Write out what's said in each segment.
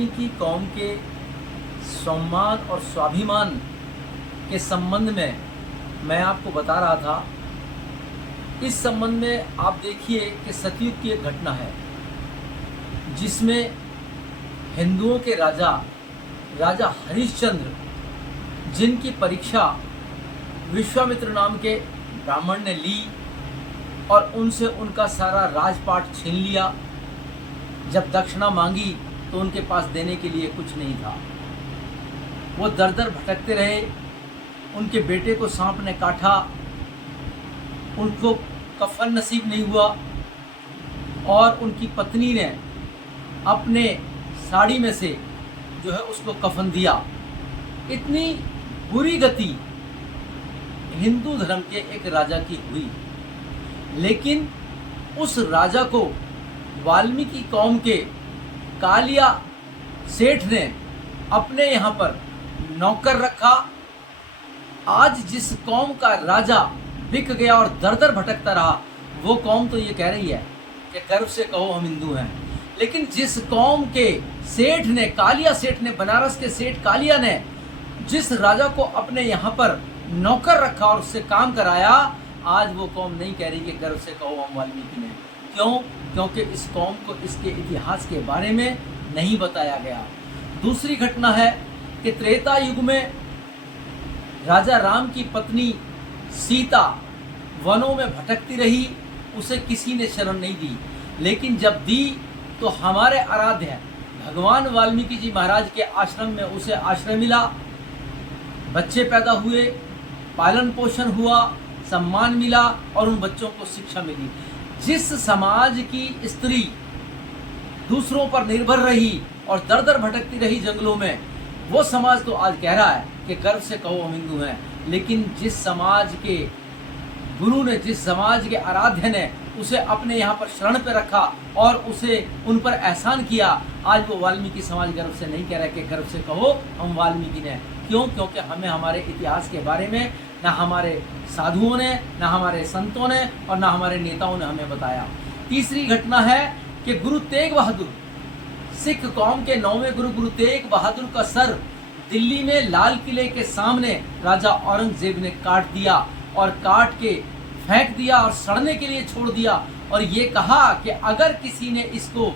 वाल्मीकि कौम के सम्मान और स्वाभिमान के संबंध में मैं आपको बता रहा था। इस संबंध में आप देखिए कि सतयुग की एक घटना है जिसमें हिंदुओं के राजा हरिश्चंद्र, जिनकी परीक्षा विश्वामित्र नाम के ब्राह्मण ने ली और उनसे उनका सारा राजपाट छीन लिया। जब दक्षिणा मांगी तो उनके पास देने के लिए कुछ नहीं था। वो दर दर भटकते रहे। उनके बेटे को सांप ने काटा, उनको कफन नसीब नहीं हुआ और उनकी पत्नी ने अपने साड़ी में से जो है उसको कफन दिया। इतनी बुरी गति हिंदू धर्म के एक राजा की हुई, लेकिन उस राजा को वाल्मीकि कौम के कालिया सेठ ने अपने यहाँ पर नौकर रखा। आज जिस कौम का राजा बिक गया और दर दर भटकता रहा, वो कौम तो ये कह रही है कि गर्व से कहो हम हिंदू हैं। लेकिन जिस कौम के सेठ ने, कालिया सेठ ने, बनारस के सेठ कालिया ने जिस राजा को अपने यहाँ पर नौकर रखा और उससे काम कराया, आज वो कौम नहीं कह रही कि गर्व से कहो हम वाल्मीकि हैं। क्यों? क्योंकि इस कौम को इसके इतिहास के बारे में नहीं बताया गया। दूसरी घटना है कि त्रेता युग में राजा राम की पत्नी सीता वनों में भटकती रही, उसे किसी ने शरण नहीं दी। लेकिन जब दी तो हमारे आराध्य भगवान वाल्मीकि जी महाराज के आश्रम में उसे आश्रय मिला, बच्चे पैदा हुए, पालन पोषण हुआ, सम्मान मिला और उन बच्चों को शिक्षा मिली। जिस समाज की स्त्री दूसरों पर निर्भर रही और दर दर भटकती रही जंगलों में, वो समाज तो आज कह रहा है कि गर्व से कहो हम हिंदू हैं। लेकिन जिस समाज के गुरु ने, जिस समाज के आराध्य ने उसे अपने यहाँ पर शरण पे रखा और उसे उन पर एहसान किया, आज वो वाल्मीकि समाज गर्व से नहीं कह रहा कि गर्व से कहो हम वाल्मीकि ने। क्यों? क्योंकि हमें हमारे इतिहास के बारे में ना हमारे साधुओं ने, ना हमारे संतों ने और ना हमारे नेताओं ने हमें बताया। तीसरी घटना है कि गुरु तेग बहादुर, सिख कौम के 9वें गुरु तेग बहादुर का सर दिल्ली में लाल किले के सामने राजा औरंगजेब ने काट दिया और काट के फेंक दिया और सड़ने के लिए छोड़ दिया और ये कहा कि अगर किसी ने इसको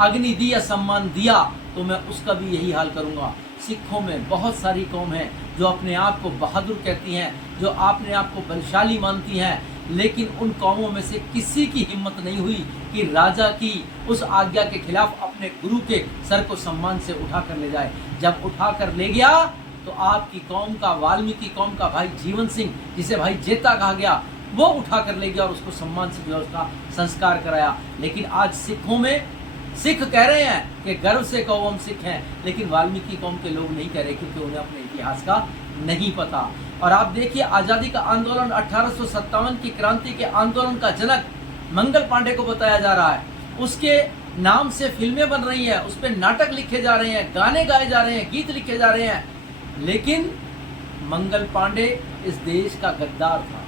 अग्नि दी या सम्मान दिया तो मैं उसका भी यही हाल करूंगा। सिखों में बहुत सारी कौम है जो अपने आप को बहादुर कहती हैं, जो अपने आप को बलशाली मानती हैं, लेकिन उन कौमों में से किसी की हिम्मत नहीं हुई कि राजा की उस आज्ञा के खिलाफ अपने गुरु के सर को सम्मान से उठा कर ले जाए। जब उठा कर ले गया तो आपकी कौम का, वाल्मीकि कौम का भाई जीवन सिंह, जिसे भाई जेता कहा गया, वो उठा कर ले गया और उसको सम्मान से जो है उसका संस्कार कराया। लेकिन आज सिखों में सिख कह रहे हैं कि गर्व से कहो हम सिख हैं, लेकिन वाल्मीकि कौम के लोग नहीं कह रहे क्योंकि उन्हें अपने इतिहास का नहीं पता। और आप देखिए आज़ादी का आंदोलन 1857 की क्रांति के आंदोलन का जनक मंगल पांडे को बताया जा रहा है। उसके नाम से फिल्में बन रही हैं, उस पर नाटक लिखे जा रहे हैं, गाने गाए जा रहे हैं, गीत लिखे जा रहे हैं, लेकिन मंगल पांडे इस देश का गद्दार था।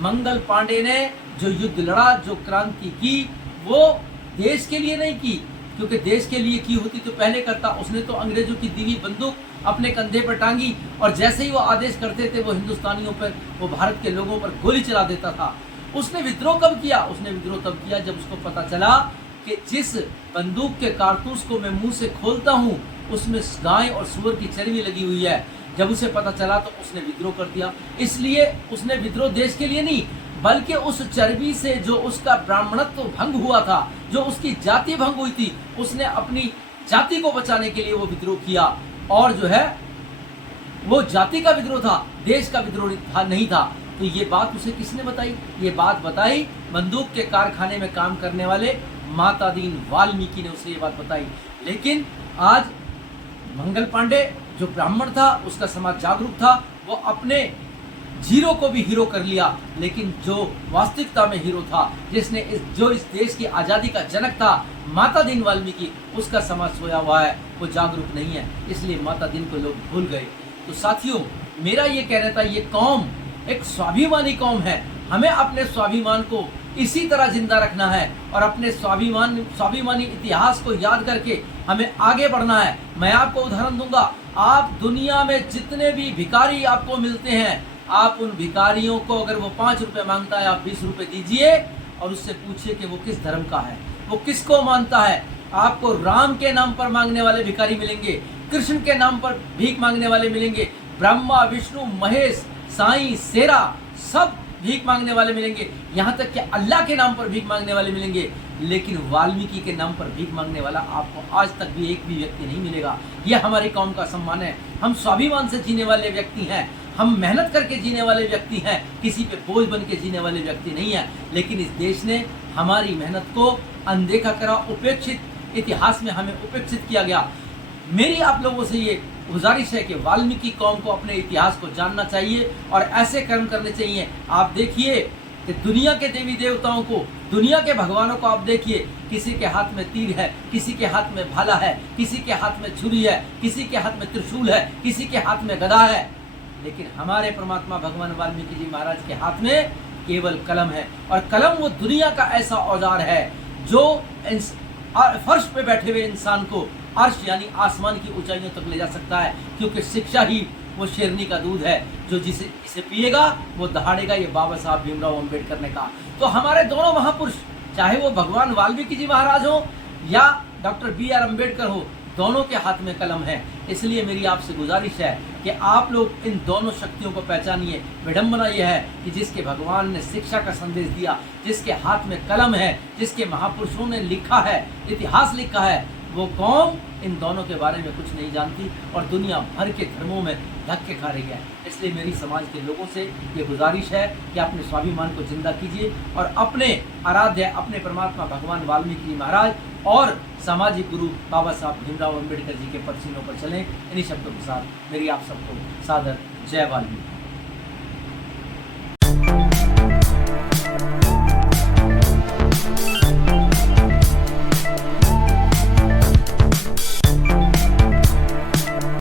मंगल पांडे ने जो युद्ध लड़ा, जो क्रांति की, वो देश के लिए नहीं की, क्योंकि देश के लिए की होती तो पहले करता। उसने तो अंग्रेजों की दी हुई बंदूक अपने कंधे पर टांगी और जैसे ही वो आदेश करते थे वो हिंदुस्तानियों पर, वो भारत के लोगों पर गोली चला देता था। उसने विद्रोह कब किया? उसने विद्रोह तब किया जब उसको पता चला कि जिस बंदूक के कारतूस को मैं मुंह से खोलता हूँ उसमें गाय और सूअर की चर्बी लगी हुई है। जब उसे पता चला तो उसने विद्रोह कर दिया। इसलिए उसने विद्रोह देश के लिए नहीं, बल्कि उस चर्बी से जो उसका ब्राह्मणत्व भंग हुआ था, जो उसकी जाति भंग हुई थी, उसने अपनी जाति को बचाने के लिए वो विद्रोह किया। और जो है वो जाति का विद्रोह था, देश का विद्रोह नहीं था। तो ये बात उसे किसने बताई? ये बात बताई बंदूक के कारखाने में काम करने वाले माता दीन वाल्मीकि ने उसे ये बात बताई। लेकिन आज मंगल पांडे जो ब्राह्मण था, उसका समाज जागरूक था, वो अपने जीरो को भी हीरो कर लिया। लेकिन जो वास्तविकता में हीरो था, जिसने इस देश की आज़ादी का जनक था, माता दीन वाल्मीकि, उसका समाज सोया हुआ है, वो जागरूक नहीं है। इसलिए माता दीन को लोग भूल गए। तो साथियों, मेरा ये कहना था, ये कौम एक स्वाभिमानी कौम है हमें अपने स्वाभिमान को इसी तरह जिंदा रखना है और अपने स्वाभिमानी इतिहास को याद करके हमें आगे बढ़ना है। मैं आपको उदाहरण दूंगा, आप दुनिया में जितने भी भिखारी आपको मिलते हैं, आप उन भिखारियों को अगर वो 5 रुपए मांगता है, आप 20 रुपए दीजिए और उससे पूछिए कि वो किस धर्म का है, वो किसको मानता है। आपको राम के नाम पर मांगने वाले भिखारी मिलेंगे, कृष्ण के नाम पर भीख मांगने वाले मिलेंगे, ब्रह्मा विष्णु महेश साईं शेरा सब भीख मांगने वाले मिलेंगे, यहाँ तक कि अल्लाह के नाम पर भीख मांगने वाले मिलेंगे। लेकिन वाल्मीकि के नाम पर भीख मांगने वाला आपको आज तक भी एक भी व्यक्ति नहीं मिलेगा। यह हमारी कौम का सम्मान है। हम स्वाभिमान से जीने वाले व्यक्ति हैं, हम मेहनत करके जीने वाले व्यक्ति हैं, किसी पे बोझ बन के जीने वाले व्यक्ति नहीं है। लेकिन इस देश ने हमारी मेहनत को अनदेखा करा, उपेक्षित, इतिहास में हमें उपेक्षित किया गया। मेरी आप लोगों से ये गुजारिश है कि वाल्मीकि कौम को अपने इतिहास को जानना चाहिए और ऐसे कर्म करने चाहिए। आप देखिए कि दुनिया के देवी देवताओं को, दुनिया के भगवानों को आप देखिए, किसी के हाथ में तीर है, किसी के हाथ में भाला है, किसी के हाथ में छुरी है, किसी के हाथ में त्रिशूल है, किसी के हाथ में गदा है। लेकिन हमारे परमात्मा भगवान वाल्मीकि जी महाराज के हाथ में केवल कलम है। और कलम वो दुनिया का ऐसा औजार है जो फर्श पे बैठे हुए इंसान को अर्श यानी आसमान की ऊंचाइयों तक ले जा सकता है, क्योंकि शिक्षा ही वो शेरनी का दूध है जो जिसे इसे पिएगा वो दहाड़ेगा। ये बाबा साहब भीमराव अम्बेडकर ने कहा। तो हमारे दोनों महापुरुष, चाहे वो भगवान वाल्मीकि जी महाराज हो या डॉक्टर BR अम्बेडकर हो, दोनों के हाथ में कलम है। इसलिए मेरी आपसे गुजारिश है कि आप लोग इन दोनों शक्तियों को पहचानिए। विडंबना यह है कि जिसके भगवान ने शिक्षा का संदेश दिया, जिसके हाथ में कलम है, जिसके महापुरुषों ने लिखा है, इतिहास लिखा है, वो कौम इन दोनों के बारे में कुछ नहीं जानती और दुनिया भर के धर्मों में धक्के खा रही है। इसलिए मेरी समाज के लोगों से ये गुजारिश है कि अपने स्वाभिमान को जिंदा कीजिए और अपने आराध्य, अपने परमात्मा भगवान वाल्मीकि जी महाराज और सामाजिक गुरु बाबा साहब भीमराव अम्बेडकर जी के पदचिन्हों पर चलें। इन्हीं शब्दों के साथ मेरी आप सबको सादर जय वाल्मीकि।